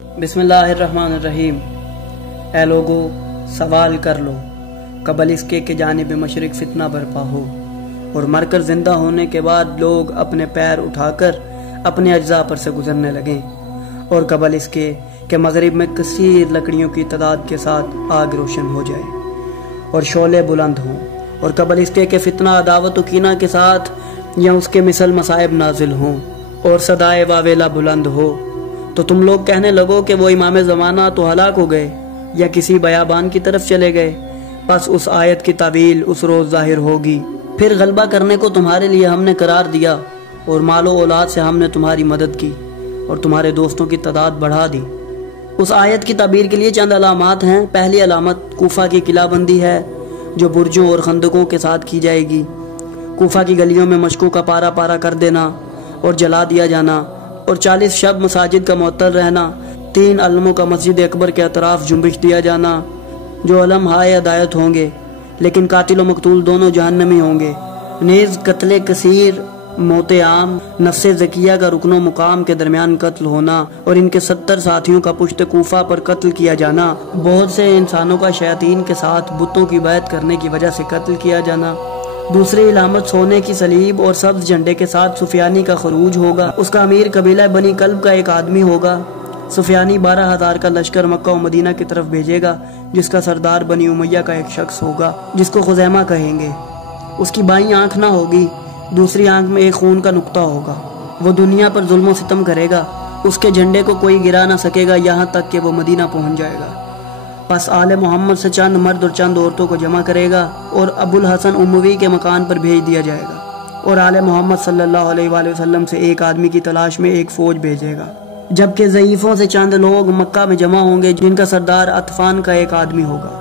بسم اللہ الرحمن الرحیم۔ اے لوگو سوال کر لو قبل اس کے جانب مشرق فتنہ برپا ہو اور مر کر زندہ ہونے کے بعد لوگ اپنے پیر اٹھا کر اپنے اجزاء پر سے گزرنے لگیں، اور قبل اس کے کہ مغرب میں کثیر لکڑیوں کی تعداد کے ساتھ آگ روشن ہو جائے اور شعلے بلند ہوں، اور قبل اس کے فتنہ عداوت و کینہ کے ساتھ یا اس کے مثل مصائب نازل ہوں اور صدائے واویلا بلند ہو، تو تم لوگ کہنے لگو کہ وہ امام زمانہ تو ہلاک ہو گئے یا کسی بیابان کی طرف چلے گئے، پس اس آیت کی تعویل اس روز ظاہر ہوگی۔ پھر غلبہ کرنے کو تمہارے لیے ہم نے قرار دیا، اور مال و اولاد سے ہم نے تمہاری مدد کی اور تمہارے دوستوں کی تعداد بڑھا دی۔ اس آیت کی تعبیر کے لیے چند علامات ہیں۔ پہلی علامت کوفہ کی قلعہ بندی ہے، جو برجوں اور خندقوں کے ساتھ کی جائے گی۔ کوفہ کی گلیوں میں مشکوں کا پارا پارا کر دینا اور جلا دیا جانا، اور 40 شب مساجد کا معطل رہنا، 3 علموں کا مسجد اکبر کے اطراف جنبش دیا جانا، جو علم ہائے ہدایت ہوں گے لیکن قاتل و مقتول دونوں جہنمی ہوں گے۔ نیز قتل کثیر، موت عام، نفس زکیہ کا رکن و مقام کے درمیان قتل ہونا، اور ان کے 70 ساتھیوں کا پشت کوفہ پر قتل کیا جانا، بہت سے انسانوں کا شیاطین کے ساتھ بتوں کی بیعت کرنے کی وجہ سے قتل کیا جانا۔ دوسری علامت سونے کی صلیب اور سبز جھنڈے کے ساتھ سفیانی کا خروج ہوگا۔ اس کا امیر قبیلہ بنی کلب کا ایک آدمی ہوگا۔ سفیانی 12,000 کا لشکر مکہ و مدینہ کی طرف بھیجے گا، جس کا سردار بنی امیہ کا ایک شخص ہوگا جس کو خزیمہ کہیں گے۔ اس کی بائیں آنکھ نہ ہوگی، دوسری آنکھ میں ایک خون کا نقطہ ہوگا۔ وہ دنیا پر ظلم و ستم کرے گا، اس کے جھنڈے کو کوئی گرا نہ سکے گا یہاں تک کہ وہ مدینہ پہنچ جائے گا۔ پس آل محمد سے چند مرد اور چند عورتوں کو جمع کرے گا اور ابو الحسن اموی کے مکان پر بھیج دیا جائے گا، اور آل محمد صلی اللہ علیہ وآلہ وسلم سے ایک آدمی کی تلاش میں ایک فوج بھیجے گا، جبکہ ضعیفوں سے چند لوگ مکہ میں جمع ہوں گے جن کا سردار عطفان کا ایک آدمی ہوگا۔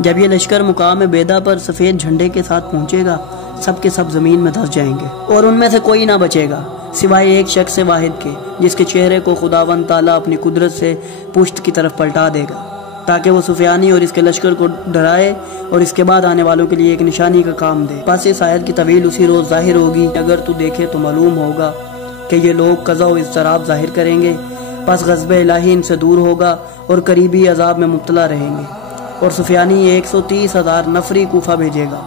جب یہ لشکر مقام بیدا پر سفید جھنڈے کے ساتھ پہنچے گا، سب کے سب زمین میں دھس جائیں گے، اور ان میں سے کوئی نہ بچے گا سوائے ایک شخص واحد کے، جس کے چہرے کو خداوند تعالیٰ اپنی قدرت سے پشت کی طرف پلٹا دے گا، تاکہ وہ سفیانی اور اس کے لشکر کو ڈرائے اور اس کے بعد آنے والوں کے لیے ایک نشانی کا کام دے۔ پس اس آیت کی طویل اسی روز ظاہر ہوگی۔ اگر تو دیکھے تو معلوم ہوگا کہ یہ لوگ قضا و اضطراب ظاہر کریں گے، پس غضب الہی ان سے دور ہوگا اور قریبی عذاب میں مبتلا رہیں گے، اور سفیانی 130,000 نفری کوفہ بھیجے گا۔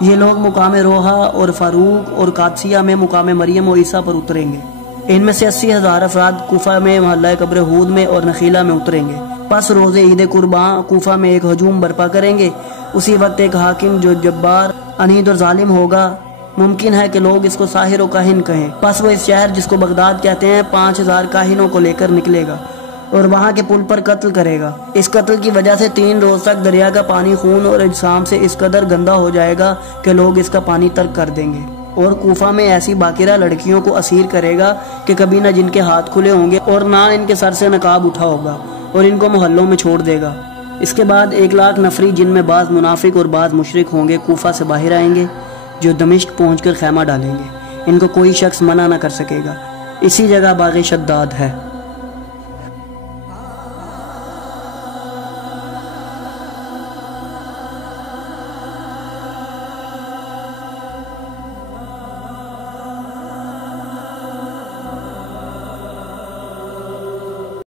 یہ لوگ مقام روحہ اور فاروق اور قادسیہ میں مقام مریم و عیسیٰ پر اتریں گے۔ ان میں سے 80,000 افراد کوفہ میں محلہ قبر ہود میں اور نخیلہ میں اتریں گے۔ پس روز عید قرباں کوفہ میں ایک ہجوم برپا کریں گے۔ اسی وقت ایک حاکم جو جبار، عنید اور ظالم ہوگا، ممکن ہے کہ لوگ اس کو ساحر و کاہن کہیں، پس وہ اس شہر جس کو بغداد کہتے ہیں 5,000 کاہنوں کو لے کر نکلے گا اور وہاں کے پل پر قتل کرے گا۔ اس قتل کی وجہ سے 3 روز تک دریا کا پانی خون اور اجسام سے اس قدر گندا ہو جائے گا کہ لوگ اس کا پانی ترک کر دیں گے، اور کوفہ میں ایسی باقرہ لڑکیوں کو اسیر کرے گا کہ کبھی نہ جن کے ہاتھ کھلے ہوں گے اور نہ ان کے سر سے نقاب اٹھا ہوگا، اور ان کو محلوں میں چھوڑ دے گا۔ اس کے بعد 1,00,000 نفری جن میں بعض منافق اور بعض مشرک ہوں گے کوفہ سے باہر آئیں گے، جو دمشق پہنچ کر خیمہ ڈالیں گے۔ ان کو کوئی شخص منع نہ کر سکے گا۔ اسی جگہ باغ شداد ہے۔